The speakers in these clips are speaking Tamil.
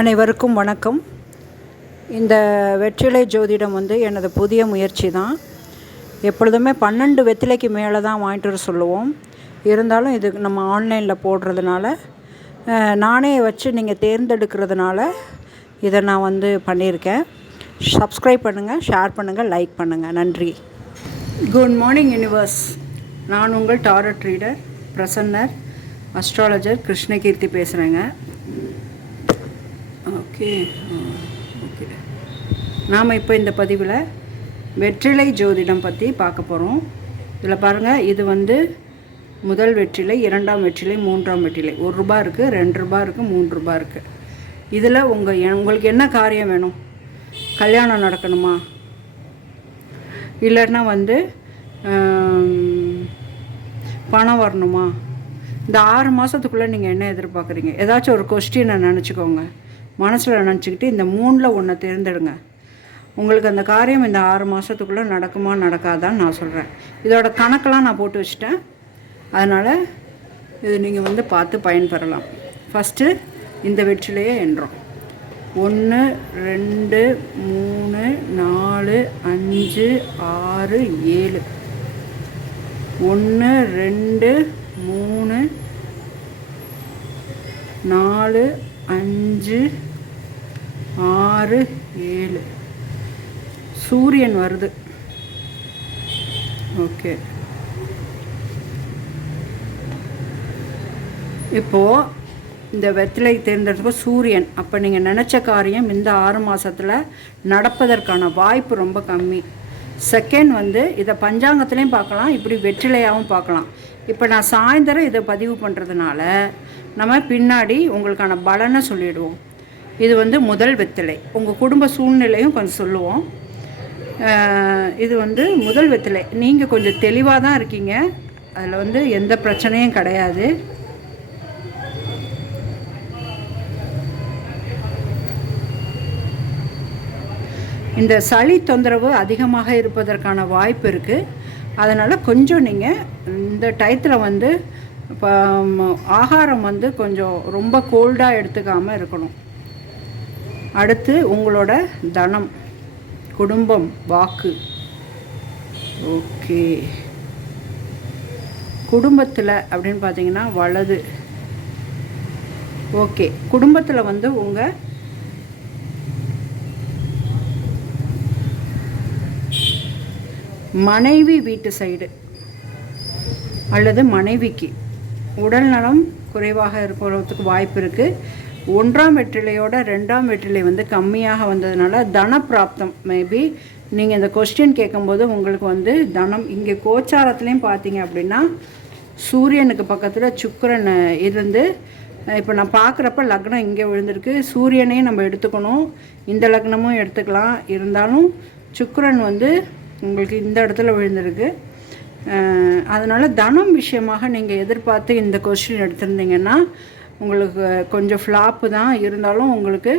அனைவருக்கும் வணக்கம். இந்த வெற்றிலை ஜோதிடம் எனது புதிய முயற்சி தான். எப்பொழுதுமே 12 வெற்றிலைக்கு மேலே தான் வாங்கிட்டு வர சொல்லுவோம். இருந்தாலும் இது நம்ம ஆன்லைனில் போடுறதுனால நானே வச்சு நீங்கள் தேர்ந்தெடுக்கிறதுனால இதை நான் பண்ணியிருக்கேன். சப்ஸ்கிரைப் பண்ணுங்கள், ஷேர் பண்ணுங்கள், லைக் பண்ணுங்கள். நன்றி. Good morning universe. நான் உங்கள் டாரட் ரீடர், பிரசன்னர், அஸ்ட்ராலஜர் கிருஷ்ணகீர்த்தி பேசுகிறேங்க. ஓகே, நாம் இப்போ இந்த பதிவில் வெற்றிலை ஜோதிடம் பற்றி பார்க்க போகிறோம். இதில் பாருங்கள், இது முதல் வெற்றிலை, இரண்டாம் வெற்றிலை, மூன்றாம் வெற்றிலை. ₹1 இருக்குது, ₹2 இருக்குது, ₹3 இருக்குது. இதில் உங்களுக்கு என்ன காரியம் வேணும்? கல்யாணம் நடக்கணுமா? இல்லைன்னா பணம் வரணுமா? இந்த 6 மாதத்துக்குள்ளே நீங்கள் என்ன எதிர்பார்க்குறீங்க? ஏதாச்சும் ஒரு கொஸ்டினை நினச்சிக்கோங்க, மனசில் நினச்சிக்கிட்டு இந்த 3ல் ஒன்றை தேர்ந்தெடுங்க. உங்களுக்கு அந்த காரியம் இந்த 6 மாதத்துக்குள்ளே நடக்குமா நடக்காதான்னு நான் சொல்கிறேன். இதோட கணக்கெல்லாம் நான் போட்டு வச்சுட்டேன். அதனால் இது நீங்கள் பார்த்து பயன்பெறலாம். ஃபஸ்ட்டு இந்த வெற்றிலையே எண்ணுறோம். 1 2 3 4 5 6 7. 1 2 3 4 5 6 7. சூரியன் வருது. ஓகே, இப்போது இந்த வெற்றிலை தேர்ந்தெடுப்போ சூரியன். அப்போ நீங்கள் நினச்ச காரியம் இந்த 6 மாதத்தில் நடப்பதற்கான வாய்ப்பு ரொம்ப கம்மி. செகண்ட் இதை பஞ்சாங்கத்துலேயும் பார்க்கலாம், இப்படி வெற்றிலையாகவும் பார்க்கலாம். இப்போ நான் சாயந்தரம் இதை பதிவு பண்ணுறதுனால நம்ம பின்னாடி உங்களுக்கான பலனை சொல்லிவிடுவோம். இது முதல் வெற்றிலை. உங்கள் குடும்ப சூழ்நிலையும் கொஞ்சம் சொல்லுவோம். இது முதல் வெற்றிலை. நீங்கள் கொஞ்சம் தெளிவாக தான் இருக்கீங்க, அதில் எந்த பிரச்சனையும் கிடையாது. இந்த சளி தொந்தரவு அதிகமாக இருப்பதற்கான வாய்ப்பு இருக்குது. அதனால் கொஞ்சம் நீங்கள் இந்த டயத்தில் இப்போ ஆகாரம் கொஞ்சம் ரொம்ப கோல்டாக எடுத்துக்காமல் இருக்கணும். அடுத்து உங்களோட தனம், குடும்பம், வாக்கு. ஓகே, குடும்பத்தில் அப்படின்னு பார்த்தீங்கன்னா வலது. ஓகே, குடும்பத்தில் உங்கள் மனைவி வீட்டு சைடு அல்லது மனைவிக்கு உடல்நலம் குறைவாக இருக்கிறதுக்கு வாய்ப்பு இருக்குது. 1ஆம் வெற்றிலையோட 2ஆம் வெற்றிலை கம்மியாக வந்ததுனால தன பிராப்தம். மேபி நீங்கள் இந்த கொஸ்டின் கேட்கும்போது உங்களுக்கு தனம் இங்கே கோச்சாரத்துலேயும் பார்த்தீங்க அப்படின்னா சூரியனுக்கு பக்கத்தில் சுக்கிரன் இருந்து, இப்போ நான் பார்க்குறப்ப லக்னம் இங்கே விழுந்திருக்கு. சூரியனையும் நம்ம எடுத்துக்கணும், இந்த லக்னமும் எடுத்துக்கலாம். இருந்தாலும் சுக்கிரன் உங்களுக்கு இந்த இடத்துல விழுந்திருக்கு. அதனால் தனம் விஷயமாக நீங்கள் எதிர்பார்த்து இந்த கொஸ்டின் எடுத்திருந்தீங்கன்னா உங்களுக்கு கொஞ்சம் ஃப்ளாப்பு தான். இருந்தாலும் உங்களுக்கு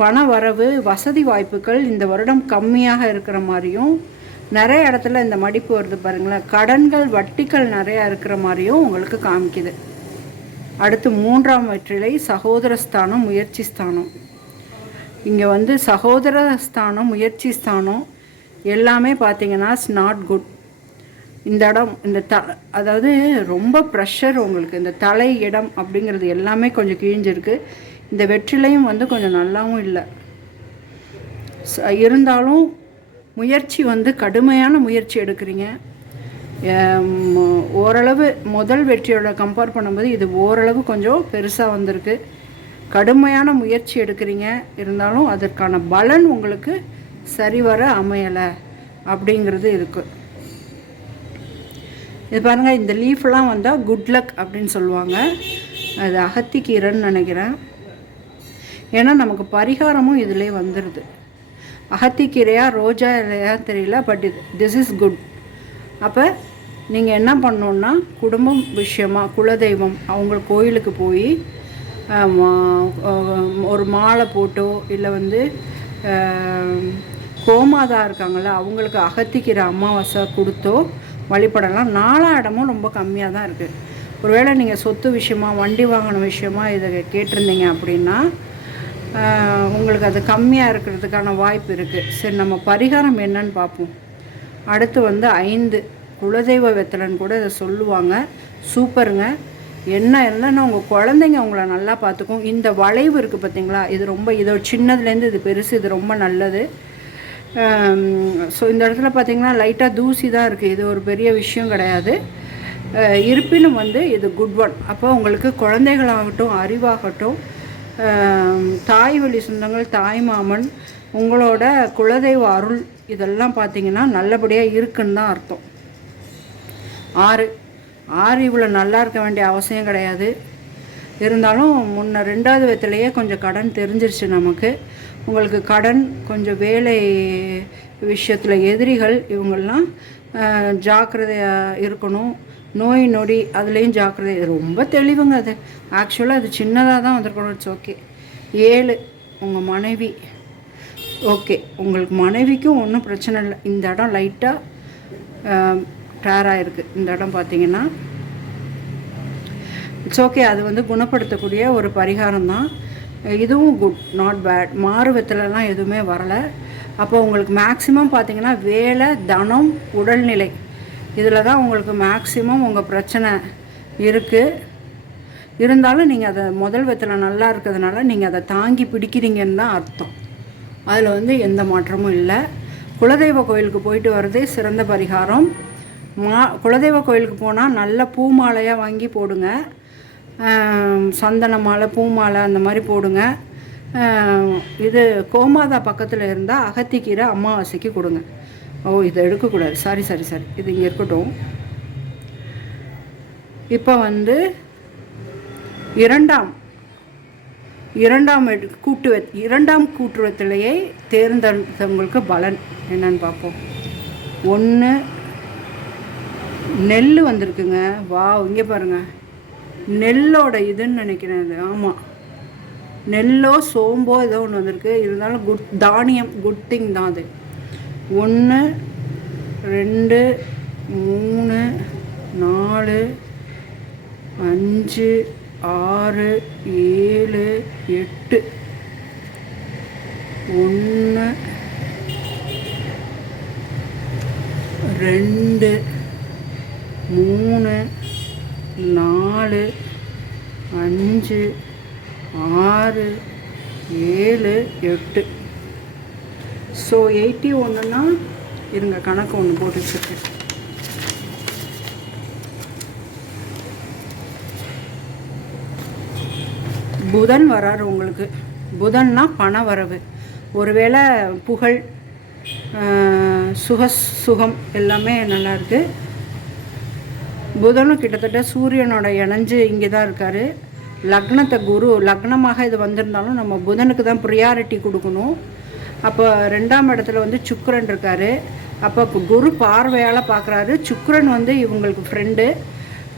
பண வரவு, வசதி வாய்ப்புகள் இந்த வருடம் கம்மியாக இருக்கிற மாதிரியும், நிறைய இடத்துல இந்த மடிப்பு வருது பாருங்களேன், கடன்கள் வட்டிகள் நிறையா இருக்கிற மாதிரியும் உங்களுக்கு காமிக்குது. அடுத்து 3ஆம் வெற்றிலை சகோதர ஸ்தானம், முயற்சி ஸ்தானம். இங்கே சகோதர ஸ்தானம், முயற்சி ஸ்தானம் எல்லாமே பார்த்தீங்கன்னா இட்ஸ் நாட் குட். இந்த இடம் அதாவது ரொம்ப ப்ரெஷர் உங்களுக்கு. இந்த தலை இடம் அப்படிங்கிறது எல்லாமே கொஞ்சம் கிழிஞ்சிருக்கு. இந்த வெற்றிலையும் கொஞ்சம் நல்லாவும் இல்லை. இருந்தாலும் முயற்சி கடுமையான முயற்சி எடுக்கிறீங்க. ஓரளவு முதல் வெற்றியோட கம்பேர் பண்ணும்போது இது ஓரளவு கொஞ்சம் பெருசாக வந்திருக்கு. கடுமையான முயற்சி எடுக்கிறீங்க, இருந்தாலும் அதற்கான பலன் உங்களுக்கு சரிவர அமையலை அப்படிங்கிறது இருக்குது. இது பாருங்கள், இந்த லீஃப்லாம் வந்தால் குட் லக் அப்படின்னு சொல்லுவாங்க. அது அகத்திக்கீரைன்னு நினைக்கிறேன். ஏன்னா நமக்கு பரிகாரமும் இதிலே வந்துடுது. அகத்திக்கீரையா ரோஜா இலையா தெரியல, பட் திஸ் இஸ் குட். அப்போ நீங்கள் என்ன பண்ணணுன்னா குடும்பம் விஷயமாக குலதெய்வம் அவங்க கோயிலுக்கு போய் ஒரு மாலை போட்டோ இல்லை கோமாதா இருக்காங்கள அவங்களுக்கு அகத்திக்கீரை அமாவாசை கொடுத்தோ வழிபடலாம். 4 இடமும் ரொம்ப கம்மியாக தான் இருக்குது. ஒருவேளை நீங்கள் சொத்து விஷயமா, வண்டி வாங்கின விஷயமா இதை கேட்டிருந்தீங்க அப்படின்னா உங்களுக்கு அது கம்மியாக இருக்கிறதுக்கான வாய்ப்பு இருக்குது. சரி, நம்ம பரிகாரம் என்னன்னு பார்ப்போம். அடுத்து வந்து 5 குலதெய்வ வெத்தலைன்னு கூட இதை சொல்லுவாங்க. சூப்பருங்க. என்ன இல்லைன்னா உங்கள் குழந்தைங்க உங்களை நல்லா பார்த்துக்கும். இந்த வளைவு இருக்குது பார்த்தீங்களா, இது ரொம்ப இதோ சின்னதுலேருந்து இது பெருசு, இது ரொம்ப நல்லது. ஸோ இந்த இடத்துல பார்த்திங்கன்னா லைட்டாக தூசி தான் இருக்குது. இது ஒரு பெரிய விஷயம் கிடையாது. இருப்பினும் வந்து இது குட் ஒன். அப்போ உங்களுக்கு குழந்தைகளாகட்டும், அறிவாகட்டும், தாய் வழி சொந்தங்கள், தாய் மாமன், உங்களோட குலதெய்வ அருள், இதெல்லாம் பார்த்திங்கன்னா நல்லபடியாக இருக்குன்னு தான் அர்த்தம். 6 இவ்வளோ நல்லா இருக்க வேண்டிய அவசியம் கிடையாது. இருந்தாலும் முன்ன 2வது வெத்திலேயே கொஞ்சம் கடன் தெரிஞ்சிருச்சு நமக்கு. உங்களுக்கு கடன், கொஞ்சம் வேலை விஷயத்தில் எதிரிகள், இவங்கெல்லாம் ஜாக்கிரதையாக இருக்கணும். நோய் நொடி அதுலேயும் ஜாக்கிரதை. ரொம்ப தெளிவுங்க. அது ஆக்சுவலாக அது சின்னதாக தான் வந்திருக்கணும். It's okay. 7 உங்கள் மனைவி. ஓகே, உங்களுக்கு மனைவிக்கும் ஒன்றும் பிரச்சனை இல்லை. இந்த இடம் லைட்டாக டேராக இருக்குது. இந்த இடம் பார்த்தீங்கன்னா இட்ஸ் ஓகே. அது வந்து குணப்படுத்தக்கூடிய ஒரு பரிகாரம் தான். இதுவும் குட், நாட் பேட். மாறு வெத்தலைலாம் எதுவுமே வரலை. அப்போ உங்களுக்கு மேக்ஸிமம் பார்த்திங்கன்னா வேலை, தனம், உடல்நிலை, இதில் தான் உங்களுக்கு மேக்ஸிமம் உங்கள் பிரச்சனை இருக்குது. இருந்தாலும் நீங்கள் அதை முதல் வெத்தலை நல்லா இருக்கிறதுனால நீங்கள் அதை தாங்கி பிடிக்கிறீங்கன்னு தான் அர்த்தம். அதில் வந்து எந்த மாற்றமும் இல்லை. குலதெய்வ கோயிலுக்கு போயிட்டு வர்றதே சிறந்த பரிகாரம். குலதெய்வ கோயிலுக்கு போனால் நல்ல பூ மாலையாக வாங்கி போடுங்க. சந்தன மாலை, பூ மாலை அந்த மாதிரி போடுங்க. இது கோமாதா பக்கத்தில் இருந்தால் அகத்திக்கீரை அமாவாசைக்கு கொடுங்க. இதை எடுக்கக்கூடாது. சாரி, இது இங்கே இருக்கட்டும். இப்போ வந்து இரண்டாம் கூட்டுவத்திலேயே தேர்ந்தெடுத்தவங்களுக்கு பலன் என்னன்னு பார்ப்போம். 1 நெல் வந்திருக்குங்க. வா, இங்கே பாருங்கள், நெல்லோட இதுன்னு நினைக்கிறேன் அது. ஆமாம், நெல்லோ சோம்போ ஏதோ ஒன்று வந்திருக்கு. இருந்தாலும் குட் தானியம், குட் திங் தான் அது. 1 2 3 4 5 6 7 8 1 2 3 4 5 6 7 8. ஸோ 81ன்னா இருங்க, கணக்கு ஒன்று போட்டு வச்சுருக்கேன். புதன் வராரு உங்களுக்கு. புதன்னா பண வரவு. ஒருவேளை புகழ், சுகம் எல்லாமே நல்லாயிருக்கு. புதனும் கிட்டத்தட்ட சூரியனோட இணைஞ்சு இங்கே தான் இருக்கார். லக்னத்தை குரு லக்னமாக இது வந்திருந்தாலும் நம்ம புதனுக்கு தான் ப்ரியாரிட்டி கொடுக்கணும். அப்போ 2ஆம் இடத்துல வந்து சுக்கிரன் இருக்கார். அப்போ குரு பார்வையால் பார்க்குறாரு. சுக்கிரன் வந்து இவங்களுக்கு ஃப்ரெண்டு.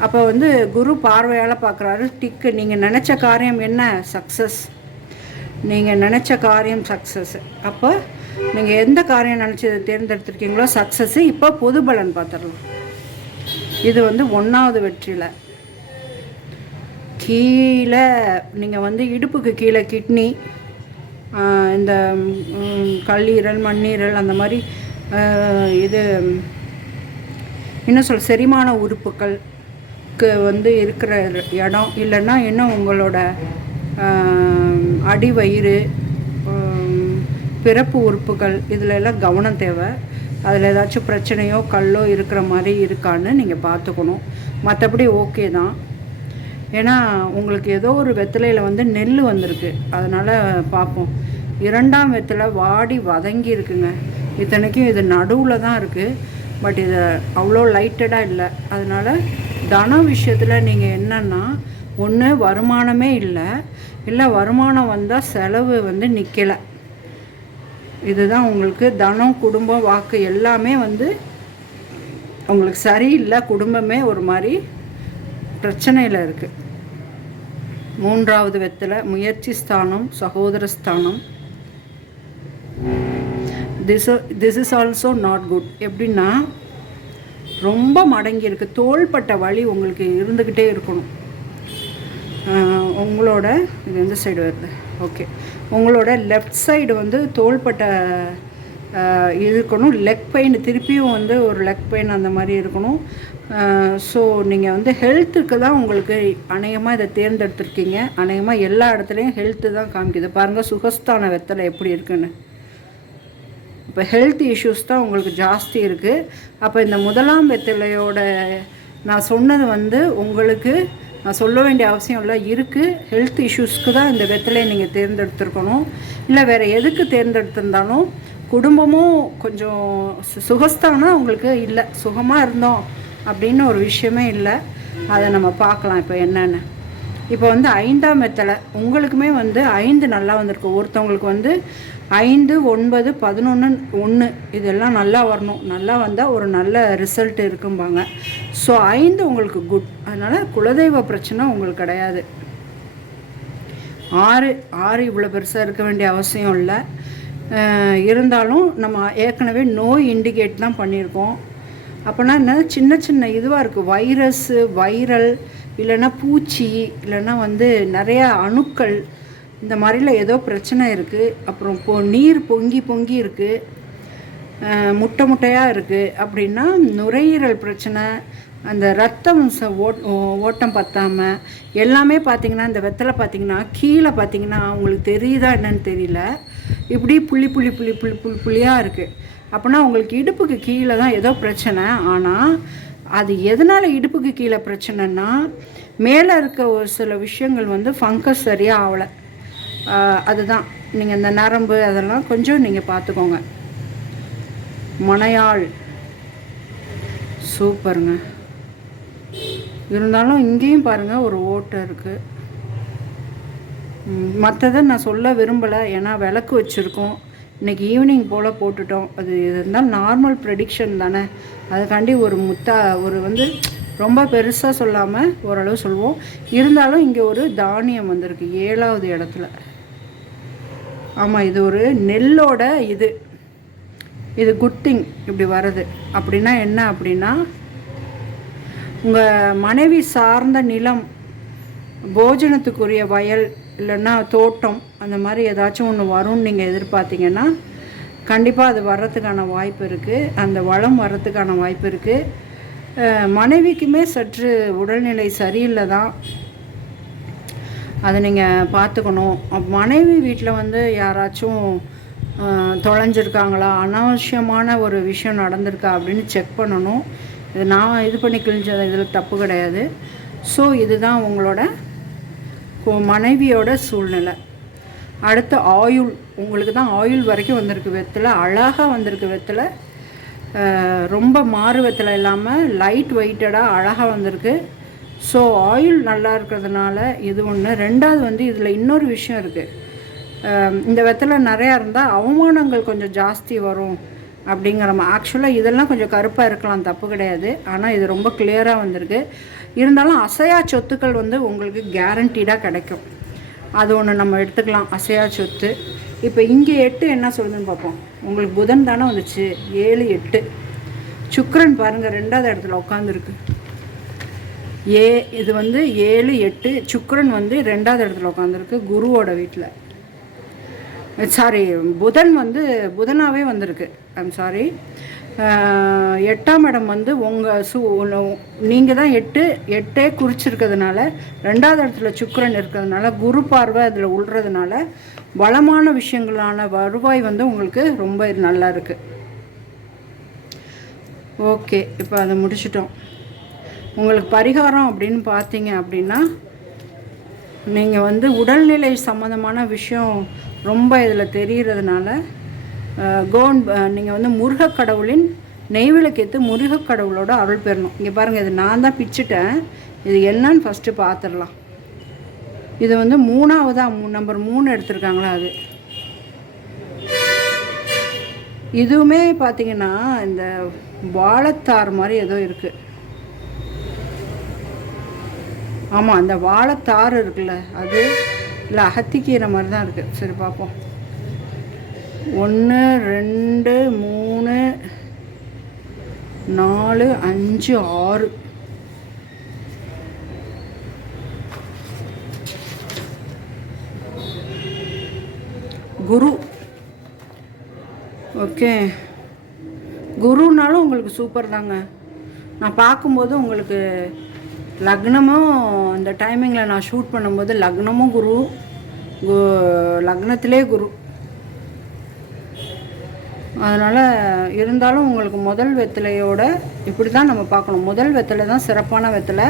அப்போ வந்து குரு பார்வையால் பார்க்குறாரு. டிக்கு. நீங்கள் நினச்ச காரியம் என்ன? சக்ஸஸ். நீங்கள் நினச்ச காரியம் சக்ஸஸ். அப்போ நீங்கள் எந்த காரியம் நினச்சி தேர்ந்தெடுத்துருக்கீங்களோ சக்ஸஸ்ஸு. இப்போ பொது பலன் பார்த்துடலாம். இது வந்து 1வது வெற்றியில் கீழே நீங்கள் வந்து இடுப்புக்கு கீழே கிட்னி, இந்த கல்லீரல், மண்ணீரல், அந்த மாதிரி இது இன்னும் செரிமான உறுப்புகளுக்கு வந்து இருக்கிற இடம், இல்லைன்னா இன்னும் உங்களோட அடிவயிறு, பிறப்பு உறுப்புகள், இதில் எல்லாம் கவனம் தேவை. அதில் ஏதாச்சும் பிரச்சனையோ கல்லோ இருக்கிற மாதிரி இருக்கான்னு நீங்கள் பார்த்துக்கணும். மற்றபடி ஓகே தான். ஏன்னா உங்களுக்கு ஏதோ ஒரு வெத்தலையில் வந்து நெல் வந்திருக்கு. அதனால் பார்ப்போம். 2ஆம் வெத்தலை வாடி வதங்கி இருக்குங்க. இத்தனைக்கும் இது நடுவில் தான் இருக்குது. பட் இது அவ்வளோ லைட்டடாக இல்லை. அதனால் தன விஷயத்தில் நீங்கள் என்னென்னா, ஒன்று வருமானமே இல்லை வருமானம் வந்தால் செலவு வந்து நிற்கலை. இதுதான் உங்களுக்கு தனம், குடும்பம், வாக்கு எல்லாமே வந்து உங்களுக்கு சரியில்லை. குடும்பமே ஒரு மாதிரி பிரச்சனையில் இருக்குது. 3வது வெத்தலை முயற்சி ஸ்தானம், சகோதர ஸ்தானம். This is also not good. எப்படின்னா ரொம்ப மடங்கி இருக்குது. தோள்பட்ட வலி உங்களுக்கு இருந்துக்கிட்டே இருக்கணும். உங்களோட இது எந்த சைடு வருது? ஓகே. உங்களோட லெஃப்ட் சைடு வந்து தோள்பட்டை இருக்கணும். லெக் பெயின் திருப்பியும் வந்து ஒரு லெக் பெயின் அந்த மாதிரி இருக்கணும். ஸோ நீங்கள் வந்து ஹெல்த்துக்கு தான் உங்களுக்கு அநேகமாக இதை தேர்ந்தெடுத்துருக்கீங்க. அநேகமாக எல்லா இடத்துலையும் ஹெல்த்து தான் காமிக்குது. பாருங்கள் சுகஸ்தான வெத்தலை எப்படி இருக்குன்னு. இப்போ ஹெல்த் இஷ்யூஸ் தான் உங்களுக்கு ஜாஸ்தி இருக்குது. அப்போ இந்த முதலாம் வெத்தலையோட நான் சொன்னது வந்து உங்களுக்கு நான் சொல்ல வேண்டிய அவசியம் இல்லை, இருக்குது. ஹெல்த் இஷ்யூஸ்க்கு தான் இந்த வெத்தலையை நீங்கள் தேர்ந்தெடுத்துருக்கணும். இல்லை வேறு எதுக்கு தேர்ந்தெடுத்திருந்தாலும் குடும்பமும் கொஞ்சம் சுகஸ்தானா உங்களுக்கு இல்லை, சுகமாக இருந்தோம் அப்படின்னு ஒரு விஷயமே இல்லை. அதை நம்ம பார்க்கலாம் இப்போ என்னென்னு. இப்போ வந்து 5ஆம் வெத்தலை உங்களுக்குமே வந்து 5 நல்லா வந்திருக்கு. ஒருத்தவங்களுக்கு வந்து 5, 9, 11, 1 இதெல்லாம் நல்லா வரணும். நல்லா வந்தால் ஒரு நல்ல ரிசல்ட் இருக்கும்பாங்க. ஸோ 5 உங்களுக்கு குட். அதனால் குலதெய்வ பிரச்சனை உங்களுக்கு கிடையாது. 6 இவ்வளோ பெருசாக இருக்க வேண்டிய அவசியம் இல்லை. இருந்தாலும் நம்ம ஏற்கனவே நோய் இண்டிகேட் தான் பண்ணியிருக்கோம். அப்போனா என்ன சின்ன சின்ன இதுவாக இருக்குது, வைரஸ்ஸு, வைரல், இல்லைன்னா பூச்சி, இல்லைன்னா வந்து நிறையா அணுக்கள், இந்த மாதிரிலாம் ஏதோ பிரச்சனை இருக்குது. அப்புறம் நீர் பொங்கி பொங்கி இருக்குது, முட்டை முட்டையாக இருக்குது. அப்படின்னா நுரையீரல் பிரச்சனை, அந்த ரத்தம் ஓட்டம் பற்றாமல் எல்லாமே பார்த்திங்கன்னா இந்த வெத்தலை பார்த்திங்கன்னா கீழே பார்த்திங்கன்னா உங்களுக்கு தெரியுதா என்னன்னு தெரியல, இப்படி புள்ளி புள்ளி புள்ளி புள்ளி புள்ளி புள்ளியாக இருக்குது. அப்படின்னா உங்களுக்கு இடுப்புக்கு கீழே தான் ஏதோ பிரச்சனை. ஆனால் அது எதனால் இடுப்புக்கு கீழே பிரச்சனைன்னா மேலே இருக்க ஒரு சில விஷயங்கள் வந்து ஃபங்கஸ் சரியாக ஆகலை. அதுதான் நீங்கள் இந்த நரம்பு அதெல்லாம் கொஞ்சம் நீங்கள் பார்த்துக்கோங்க. மனையாள் சூப்பருங்க. இருந்தாலும் இங்கேயும் பாருங்கள் ஒரு ஓட்டை இருக்குது. மற்றதை நான் சொல்ல விரும்பலை, ஏன்னா விளக்கு வச்சுருக்கோம். இன்றைக்கி ஈவினிங் போல் போட்டுட்டோம். அது இருந்தால் நார்மல் ப்ரெடிக்ஷன் தானே, அதுக்காண்டி ஒரு வந்து ரொம்ப பெருசாக சொல்லாமல் ஓரளவு சொல்லுவோம். இருந்தாலும் இங்கே ஒரு தானியம் வந்திருக்கு 7வது இடத்துல. ஆமாம், இது ஒரு நெல்லோட இது குட் திங் இப்படி வருது. அப்படின்னா என்ன அப்படின்னா உங்கள் மனைவி சார்ந்த நிலம், போஜனத்துக்குரிய வயல், இல்லைன்னா தோட்டம், அந்த மாதிரி ஏதாச்சும் ஒன்று வரும்னு நீங்கள் எதிர்பார்த்தீங்கன்னா கண்டிப்பாக அது வர்றதுக்கான வாய்ப்பு இருக்குது. அந்த வளம் வர்றதுக்கான வாய்ப்பு இருக்குது. மனைவிக்குமே சற்று உடல்நிலை சரியில்லை தான், அதை நீங்கள் பார்த்துக்கணும். மனைவி வீட்டில் வந்து யாராச்சும் தொலைஞ்சிருக்காங்களா, அனாவசியமான ஒரு விஷயம் நடந்திருக்கா அப்படின்னு செக் பண்ணணும். இது நான் இது பண்ணி கிழிஞ்சது, இதில் தப்பு கிடையாது. ஸோ இதுதான் உங்களோட மனைவியோட சூழ்நிலை. அடுத்து ஆயுள், உங்களுக்கு தான் ஆயுள் வரைக்கும் வந்திருக்கு வெத்தலை, அழகாக வந்திருக்கு வெத்தலை. ரொம்ப மாறு வெத்தலை இல்லாமல் லைட் வெயிட்டடாக அழகாக வந்திருக்கு. ஸோ ஆயுள் நல்லா இருக்கிறதுனால இது ஒன்று. ரெண்டாவது வந்து இதில் இன்னொரு விஷயம் இருக்குது. இந்த வெத்தலை நிறையா இருந்தால் அவமானங்கள் கொஞ்சம் ஜாஸ்தி வரும் அப்படிங்கிறமா. ஆக்சுவலாக இதெல்லாம் கொஞ்சம் கருப்பாக இருக்கலாம், தப்பு கிடையாது. ஆனால் இது ரொம்ப கிளியராக வந்திருக்கு. இருந்தாலும் அசையா சொத்துக்கள் வந்து உங்களுக்கு கேரண்டீடாக கிடைக்கும். அது ஒன்று நம்ம எடுத்துக்கலாம், அசையா சொத்து. இப்போ இங்கே 8 என்ன சொல்லுதுன்னு பார்ப்போம். உங்களுக்கு புதன் தானே வந்துச்சு, 7, 8. சுக்கிரன் பாருங்கள் 2வது இடத்துல உட்காந்துருக்கு. இது வந்து 7, 8. சுக்கிரன் வந்து 2வது இடத்துல உட்காந்துருக்கு குருவோட வீட்டில். சாரி, புதன் வந்து புதனாகவே வந்திருக்கு. I'm sorry. 8ஆம் இடம் வந்து நீங்கள் தான் 8 குறிச்சிருக்கிறதுனால, 2வது இடத்துல சுக்கிரன் இருக்கிறதுனால, குரு பார்வை அதில் உள்றதுனால வளமான விஷயங்களான வருவாய் வந்து உங்களுக்கு ரொம்ப நல்லா இருக்குது. ஓகே, இப்போ அதை முடிச்சிட்டோம். உங்களுக்கு பரிகாரம் அப்படின்னு பார்த்தீங்க அப்படின்னா, நீங்கள் வந்து உடல்நிலை சம்மந்தமான விஷயம் ரொம்ப இதில் தெரிகிறதுனால நீங்கள் வந்து முருகக்கடவுளின் நெய்விளக்கேற்று முருகக்கடவுளோட அருள் பெறணும். இங்கே பாருங்கள், இது நான் தான் பிச்சுட்டேன். இது என்னன்னு ஃபஸ்ட்டு பார்த்துடலாம். இது வந்து 3ஆவதாக நம்பர் 3 எடுத்திருக்காங்களா அது. இதுவுமே பார்த்திங்கன்னா இந்த வாழைத்தார் மாதிரி ஏதோ இருக்குது. ஆமாம், அந்த வாழைத்தார் இருக்குல்ல, அது இல்லை அகத்திக்கீரை மாதிரி தான் இருக்குது. சரி பார்ப்போம். 1, 2, 3, 4, 5, 6. குரு. ஓகே, குருனாலும் உங்களுக்கு சூப்பர் தாங்க. நான் பார்க்கும்போது உங்களுக்கு லக்னமும் இந்த டைமிங்கில் நான் ஷூட் பண்ணும்போது லக்னமும் குரு, லக்னத்திலே குரு. அதனால் இருந்தாலும் உங்களுக்கு முதல் வெத்தலையோட இப்படி தான் நம்ம பார்க்கணும். முதல் வெத்தலை தான் சிறப்பான வெத்தலை.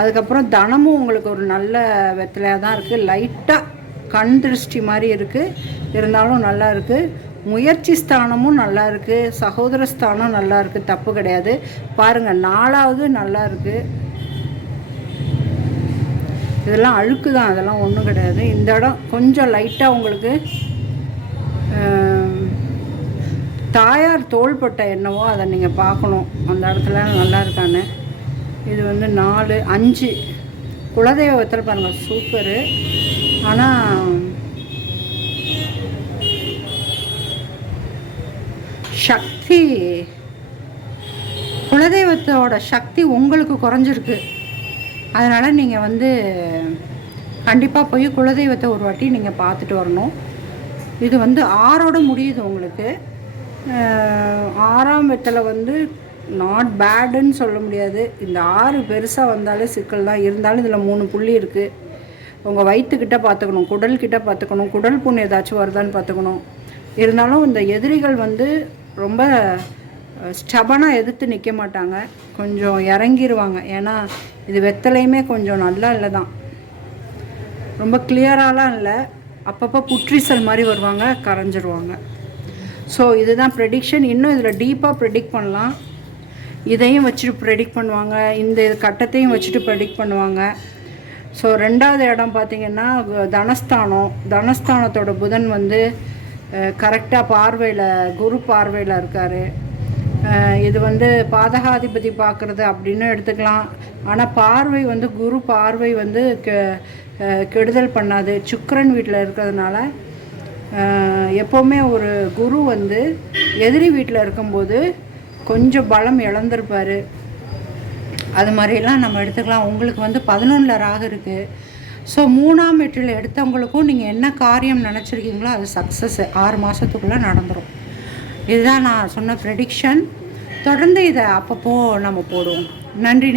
அதுக்கப்புறம் தனமும் உங்களுக்கு ஒரு நல்ல வெத்தலையாக தான் இருக்குது. லைட்டாக கண் திருஷ்டி மாதிரி இருக்குது, இருந்தாலும் நல்லா இருக்குது. முயற்சி ஸ்தானமும் நல்லா இருக்குது, சகோதர ஸ்தானம் நல்லா இருக்குது, தப்பு கிடையாது. பாருங்கள், 4வது நல்லா இருக்குது. இதெல்லாம் அழுக்கு தான், அதெல்லாம் ஒன்றும் கிடையாது. இந்த இடம் கொஞ்சம் லைட்டாக உங்களுக்கு தாயார் தோள்பட்டை என்னவோ அதை நீங்கள் பார்க்கணும், அந்த இடத்துல நல்லா இருக்கான்னு. இது வந்து 4, 5 குலதெய்வ வெத்தலை பாருங்கள், சூப்பரு. ஆனால் சக்தி, குலதெய்வத்தோட சக்தி உங்களுக்கு குறைஞ்சிருக்கு. அதனால் நீங்கள் வந்து கண்டிப்பாக போய் குலதெய்வத்தை ஒரு வாட்டி நீங்கள் பார்த்துட்டு வரணும். இது வந்து 6ஓட முடியுது உங்களுக்கு. 6ஆம் வெத்தலை வந்து நாட் பேடுன்னு சொல்ல முடியாது. இந்த 6 பெருசாக வந்தாலே சிக்கல் தான். இருந்தாலும் இதில் 3 புள்ளி இருக்குது. உங்கள் வயிற்றுக்கிட்ட பார்த்துக்கணும், குடல்கிட்ட பார்த்துக்கணும், குடல் புண் ஏதாச்சும் வருதான்னு பார்த்துக்கணும். இருந்தாலும் இந்த எதிரிகள் வந்து ரொம்ப ஸ்டபனாக எதிர்த்து நிற்க மாட்டாங்க, கொஞ்சம் இறங்கிடுவாங்க. ஏன்னா இது வெத்தலையுமே கொஞ்சம் நல்லா இல்லை தான், ரொம்ப கிளியராலாம் இல்லை. அப்பப்போ புற்றீசல் மாதிரி வருவாங்க, கரைஞ்சிருவாங்க. ஸோ இதுதான் ப்ரெடிக்ஷன். இன்னும் இதில் டீப்பாக ப்ரெடிக்ட் பண்ணலாம். இதையும் வச்சுட்டு ப்ரெடிக்ட் பண்ணுவாங்க, இந்த கட்டத்தையும் வச்சுட்டு ப்ரெடிக்ட் பண்ணுவாங்க. ஸோ 2வது இடம் பார்த்திங்கன்னா தனஸ்தானம். தனஸ்தானத்தோட புதன் வந்து கரெக்டாக பார்வையில், குரு பார்வையில் இருக்கார். இது வந்து பாதகாதிபதி பார்க்குறது அப்படின்னு எடுத்துக்கலாம். ஆனால் பார்வை வந்து குரு பார்வை வந்து கெடுதல் பண்ணாது. சுக்கிரன் வீட்டில் இருக்கிறதுனால எப்போவுமே ஒரு குரு வந்து எதிரி வீட்டில் இருக்கும்போது கொஞ்சம் பலம் இழந்திருப்பார். அது மாதிரிலாம் நம்ம எடுத்துக்கலாம். உங்களுக்கு வந்து 11ல் ராகு இருக்குது. ஸோ 3ஆம் வீட்டில் எடுத்தவங்களுக்கும் நீங்கள் என்ன காரியம் நினச்சிருக்கீங்களோ அது சக்ஸஸ் 6 மாதத்துக்குள்ளே நடந்துடும். இதுதான் நான் சொன்ன ப்ரெடிக்ஷன். தொடர்ந்து இதை அப்பப்போ நம்ம போடுவோம். நன்றி.